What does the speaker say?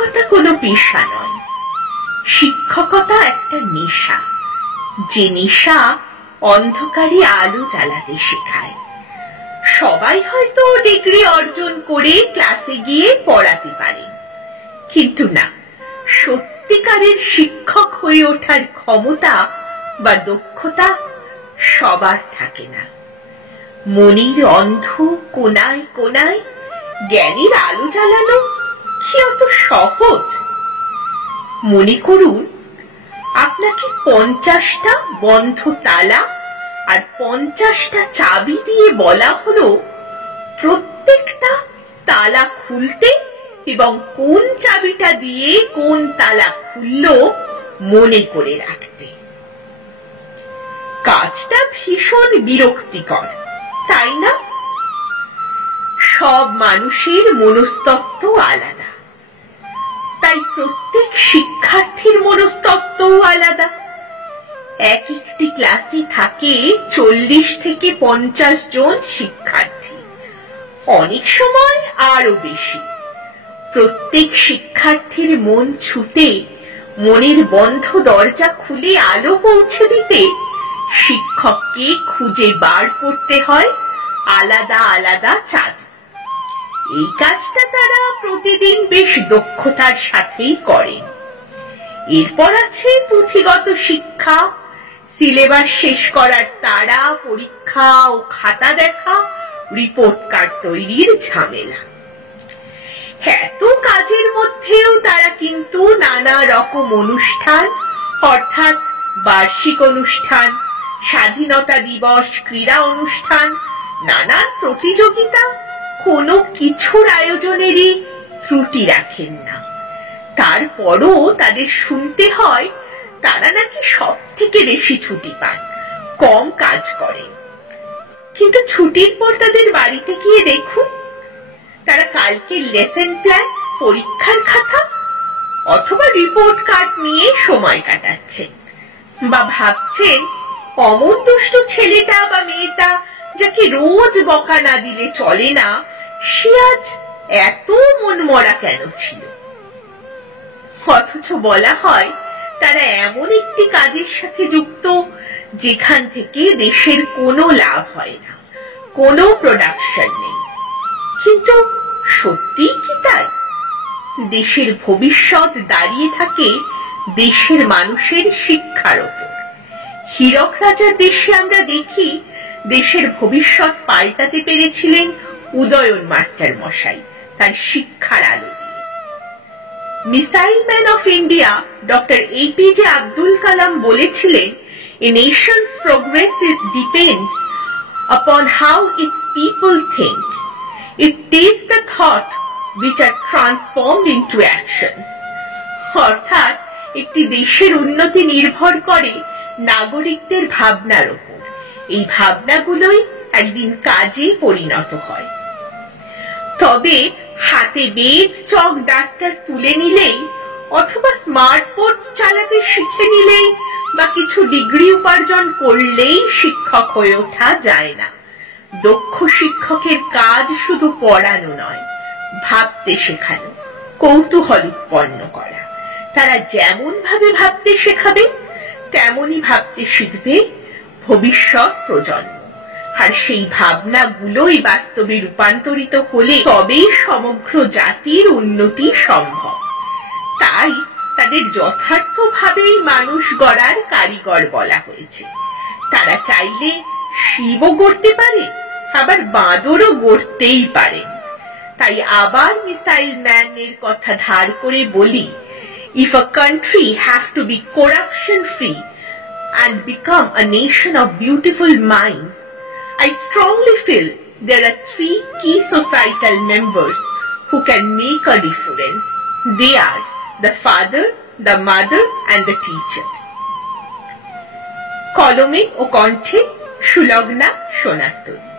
শিক্ষকতা কোনো পেশা নয়, শিক্ষকতা একটা নেশা, যে নেশা অন্ধকারে আলো জ্বালাতে শেখায়। সবাই হয়তো ডিগ্রি অর্জন করে ক্লাসে গিয়ে পড়াতে পারে, কিন্তু না, সত্যিকারের শিক্ষক হয়ে ওঠার ক্ষমতা বা দক্ষতা সবার থাকে না। মনির অন্ধ কোনায় কোনায় জ্ঞানীর আলো জ্বালানো কি অত সহজ? মনে করুন, আপনাকে 50টা বন্ধ তালা আর 50টা চাবি দিয়ে বলা হলো প্রত্যেকটা তালা খুলতে এবং কোন চাবিটা দিয়ে কোন তালা খুললো মনে করে রাখতে। কাজটা ভীষণ বিরক্তিকর, তাই না? সব মানুষের মনস্তত্ত্ব আলাদা, তাই প্রত্যেক শিক্ষার্থীর মনস্তত্ত্বও আলাদা। এক একটি ক্লাসে থাকে 40 থেকে 50 জন শিক্ষার্থী, অনেক সময় আরো বেশি। প্রত্যেক শিক্ষার্থীর মন ছুতে, মনের বন্ধ দরজা খুলে আলো পৌঁছে দিতে শিক্ষককে খুঁজে বার করতে হয় আলাদা আলাদা চাবি। এই কাজটা তারা প্রতিদিন বেশ দক্ষতার সাথেই করেন। এরপর আছে পুঁথিগত শিক্ষা, সিলেবাস শেষ করার তাড়া, পরীক্ষা ও খাতা দেখা, রিপোর্ট কার্ড তৈরির ঝামেলা। এত কাজের মধ্যেও তারা কিন্তু নানা রকম অনুষ্ঠান, অর্থাৎ বার্ষিক অনুষ্ঠান, স্বাধীনতা দিবস, ক্রীড়া অনুষ্ঠান, নানান প্রতিযোগিতা, কোনো কিছুর আয়োজনেরই ত্রুটি রাখেন না। তারপরও তাদের শুনতে হয় তারা নাকি সব থেকে বেশি ছুটি পান, কম কাজ করেন। কিন্তু ছুটির পর তাদের বাড়িতে গিয়ে দেখুন, তারা কালকে লেসন প্ল্যান, পরীক্ষার খাতা অথবা রিপোর্ট কার্ড নিয়ে সময় কাটাচ্ছেন, বা ভাবছেন অমন দুষ্ট ছেলেটা বা মেয়েটা যাকে রোজ বকা না দিলে চলে না, সে আজ এত মনমরা কেন ছিল। অথচ বলা হয় তারা এমন একটি কাজের সাথে যুক্ত যেখান থেকে দেশের কোনো লাভ হয় না, কোনো প্রোডাকশন নেই। কিন্তু সত্যি কি তাই? দেশের ভবিষ্যৎ দাঁড়িয়ে থাকে দেশের মানুষের শিক্ষার ওপর। হীরক রাজার দেশে আমরা দেখি দেশের ভবিষ্যৎ পাল্টাতে পেরেছিলেন উদয়ন মাস্টার মশাই তার শিক্ষার আলো দিয়ে। Missile man of India doctor APJ Abdul Kalam বলেছিলেন, a নেশন's progress depends upon how its people think. It takes the thought which are transformed into actions. অর্থাৎ একটি দেশের উন্নতি নির্ভর করে নাগরিকদের ভাবনার উপর। এই ভাবনাগুলোই একদিন কাজে পরিণত হয়। তবে হাতে বেদ, চক, ডাস্টার তুলে নিলেই অথবা স্মার্টফোন চালাতে শিখে নিলেই বা কিছু ডিগ্রি উপার্জন করলেই শিক্ষক হয়ে ওঠা যায় না। দক্ষ শিক্ষকের কাজ শুধু পড়ানো নয়, ভাবতে শেখানো, কৌতূহল উৎপন্ন করা। তারা যেমন ভাবে ভাবতে শেখাবে তেমনই ভাবতে শিখবে ভবিষ্যৎ প্রজন্ম। আর সেই ভাবনাগুলোই বাস্তবে রূপান্তরিত হলে তবেই সমগ্র জাতির উন্নতি সম্ভব। তাই তাদের যথার্থভাবেই মানুষ গড়ার কারিগর বলা হয়েছে। তারা চাইলে শিবও গড়তে পারে, আবার বাঁদরও গড়তেই পারে। তাই আবার মিসাইল ম্যানের কথা ধার করে বলি, if a country have to be corruption free and become a nation of beautiful minds, I strongly feel there are 3 key societal members who can make a difference. They are the father, the mother and the teacher. কলমে ও কণ্ঠে সুলগ্না সোনার তরী।